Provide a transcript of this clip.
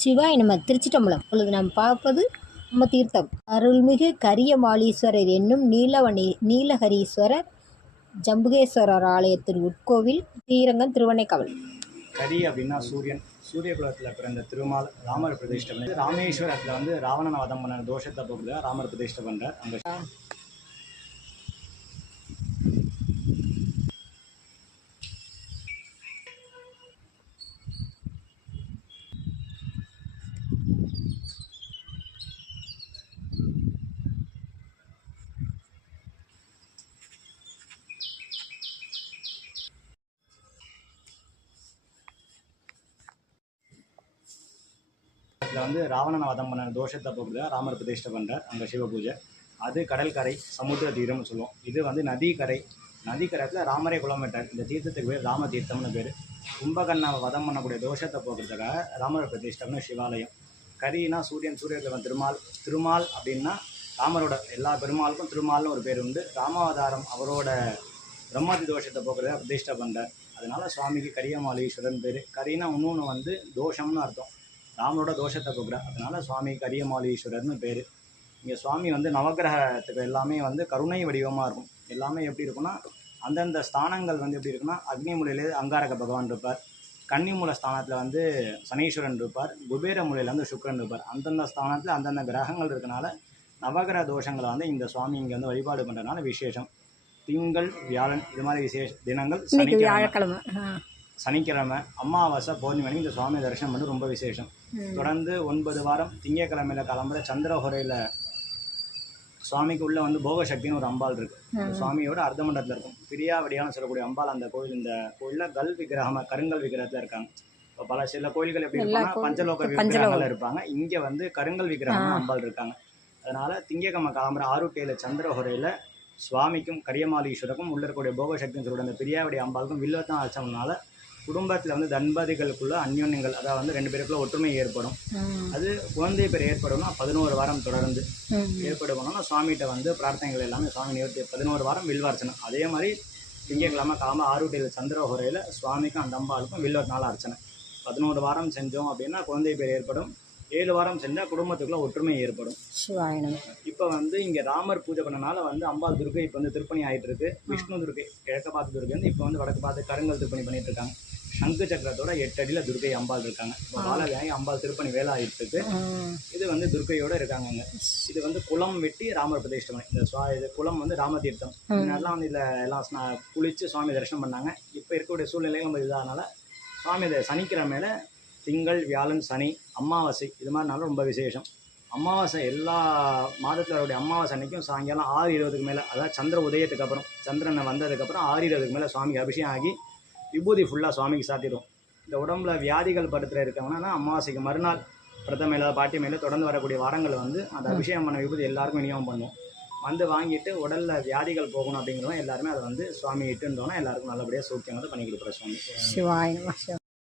சிவாய நம. திருச்சிட்டம்பலம். இப்பொழுது நாம் பார்ப்பது நம்ம தீர்த்தம் அருள்மிகு கரியமாலீஸ்வரர் என்னும் நீலஹரீஸ்வரர் ஜம்புகேஸ்வரர் ஆலயத்தின் உட்கோவில், ஸ்ரீரங்கம், திருவண்ணைக்காவல். கரி அப்படின்னா சூரியன். சூரிய குலத்தில் பிறந்த திருமால் ராமர் பிரதிஷ்டை பண்ணி, ராமேஸ்வரத்தில் வந்து ராவணனை வதம் பண்ண தோஷத்தை போக்குதான் ராமர் பிரதிஷ்டை பண்ணுறார். அந்த வந்து ராவணனை வதம் பண்ண தோஷத்தை போக்குதான் ராமர் பிரதிஷ்டை பண்ணுறார். அங்கே சிவ பூஜை. அது கடற்கரை, சமுத்திர தீரம்னு சொல்லுவோம். இது வந்து நதிக்கரை. நதிக்கரையில் ராமரே குளமிட்டார். இந்த தீர்த்தத்துக்கு பேர் ராம தீர்த்தம்னு பேர். கும்பகர்ணை வதம் பண்ணக்கூடிய தோஷத்தை போக்குறதுக்காக ராமர் பிரதிஷ்டம்னு சிவாலயம். கரினா சூரியன், சூரியகிரகம் திருமால். திருமால் அப்படின்னா ராமரோட எல்லா பெருமாளுக்கும் திருமால்னு ஒரு பேர் உண்டு. ராமாவதாரம் அவரோட பிரம்மாதி தோஷத்தை போக்குறத பிரதிஷ்டை பண்ணுறார். அதனால சுவாமிக்கு கரியமாலீஸ்வரன் பேர். கரினா இன்னொன்று வந்து தோஷம்னு அர்த்தம். ராமரோட தோஷத்தை போக்குறார். அதனால சுவாமி கரியமாலீஸ்வரர்னு பேர். இங்கே சுவாமி வந்து நவகிரகத்துக்கு எல்லாமே வந்து கருணை வடிவமாக இருக்கும். எல்லாமே எப்படி இருக்குன்னா, அந்தந்த ஸ்தானங்கள் வந்து எப்படி இருக்குன்னா, அக்னிமூலையிலே அங்காரக பகவான் இருப்பார். கன்னிமூல ஸ்தானத்தில் வந்து சனீஸ்வரன் இருப்பார். குபேர மூலையில் வந்து சுக்கிரன் இருப்பார். அந்தந்த ஸ்தானத்தில் அந்தந்த கிரகங்கள் இருக்கனால நவகிரக தோஷங்களை வந்து இந்த சுவாமி இங்கே வந்து வழிபாடு பண்ணுறதுனால விசேஷம். திங்கள், வியாழன் இது மாதிரி விசேஷ தினங்கள். சனிக்கிழமை, அமாவாசை, பௌர்ணமி இந்த சுவாமி தரிசனம் வந்து ரொம்ப விசேஷம். தொடர்ந்து 9 வாரம் திங்கக்கிழமையில கிளம்புற சந்திரஹோரையில் சுவாமிக்கு உள்ள வந்து போகசக்தின்னு ஒரு அம்பாள் இருக்குது. சுவாமியோட அர்த்தமண்டலத்தில் இருக்கும். பிரியாவடியான்னு சொல்லக்கூடிய அம்பாள் அந்த கோயில். இந்த கோயிலில் கல் விக்கிரகமாக கருங்கல் விக்கிரகத்தில் இருக்காங்க. இப்போ பல சில கோயில்கள் எப்படி இருப்பாங்கன்னா பஞ்சலோக விக்கிரகங்கள் இருப்பாங்க. இங்கே வந்து கருங்கல் விக்கிரகம் அம்பாள் இருக்காங்க. அதனால திங்கக்கிழமை கிளம்புற 6 to 7 சந்திரஹோரையில் சுவாமிக்கும் கரியமாலீஸ்வரருக்கும் உள்ள இருக்கக்கூடிய போகசக்தின்னு சொல்லிட்டு அந்த பிரியாவடி அம்பாளுக்கும் வில்வத்தான் அர்ச்சனால குடும்பத்தில் வந்து தம்பதிகளுக்குள்ள அந்யோன்யங்கள், அதாவது வந்து 2 பேருக்குள்ள ஒற்றுமை ஏற்படும். அது குழந்தை பேர் ஏற்படணும்னா 11 வாரம் தொடர்ந்து ஏற்படுவோம்னா சுவாமிகிட்ட வந்து பிரார்த்தனைகள் எல்லாமே சுவாமி நிவர்த்தி. 11 வாரம் வில்வார்ச்சனை. அதே மாதிரி திங்கக்கிழமை காம 6 to 7 சந்திரஹோரையில் சுவாமிக்கும் அந்த அம்பாளுக்கும் வில்வத்தினால அர்ச்சனை. 11 வாரம் செஞ்சோம் அப்படின்னா குழந்தை பேர் ஏற்படும். 7 வாரம் செஞ்சால் குடும்பத்துக்குள்ள ஒற்றுமை ஏற்படும். இப்போ வந்து இங்கே ராமர் பூஜை பண்ணனால வந்து அம்பாள் துர்க்கை இப்போ வந்து திருப்பணி ஆகிட்டு இருக்கு. விஷ்ணு துர்க்கை கிழக்க பார்த்து துர்க்கை வந்து இப்போ வந்து வடக்கு பார்த்து கருங்கல் திருப்பணி பண்ணிட்டு இருக்காங்க. சங்கு சக்கரத்தோட 8 அடியில் துர்க்கை அம்பாள் இருக்காங்க. இப்போ பாலவியாகி அம்பாள் திருப்பணி வேலை ஆகிட்டு இருக்கு. இது வந்து துர்க்கையோட இருக்காங்க. இது வந்து குளம் வெட்டி ராமர் பிரதிஷ்டம். இந்த இது குளம் வந்து ராம தீர்த்தம். இதெல்லாம் வந்து இதில் எல்லாம் குளிச்சு சுவாமி தரிசனம் பண்ணாங்க. இப்போ இருக்கக்கூடிய சூழ்நிலைகள் நம்ம இதானால சுவாமி இதை சனிக்கிழமையில திங்கள், வியாழன், சனி, அமாவாசை இது மாதிரினாலும் ரொம்ப விசேஷம். அமாவாசை எல்லா மாதத்தில் அவருடைய அமாவாசை அன்னைக்கும் சாயங்காலம் 6:20க்கு மேலே, அதாவது சந்திர உதயத்துக்கு அப்புறம் சந்திரனை வந்ததுக்கப்புறம் 6:20க்கு மேலே சுவாமிக்கு அபிஷேகம் ஆகி விபூதி ஃபுல்லாக சுவாமிக்கு சாத்திடும். இந்த உடம்புல வியாதிகள் படுத்துகிற இருக்கவங்கன்னா அமாவாசைக்கு மறுநாள் பிரதமையில் பாட்டி மேலே தொடர்ந்து வரக்கூடிய வாரங்கள் வந்து அந்த அபிஷேகம் பண்ண விபூதி எல்லாருக்கும் விநியோகம் பண்ணுவோம். வந்து வாங்கிட்டு உடலில் வியாதிகள் போகணும் அப்படிங்கிறவங்க எல்லாருமே அதை வந்து சுவாமி இட்டுன்றோன்னா எல்லாருக்கும் நல்லபடியாக சௌக்கியம் வந்து பண்ணி கொடுக்குற சுவாமி. சிவாய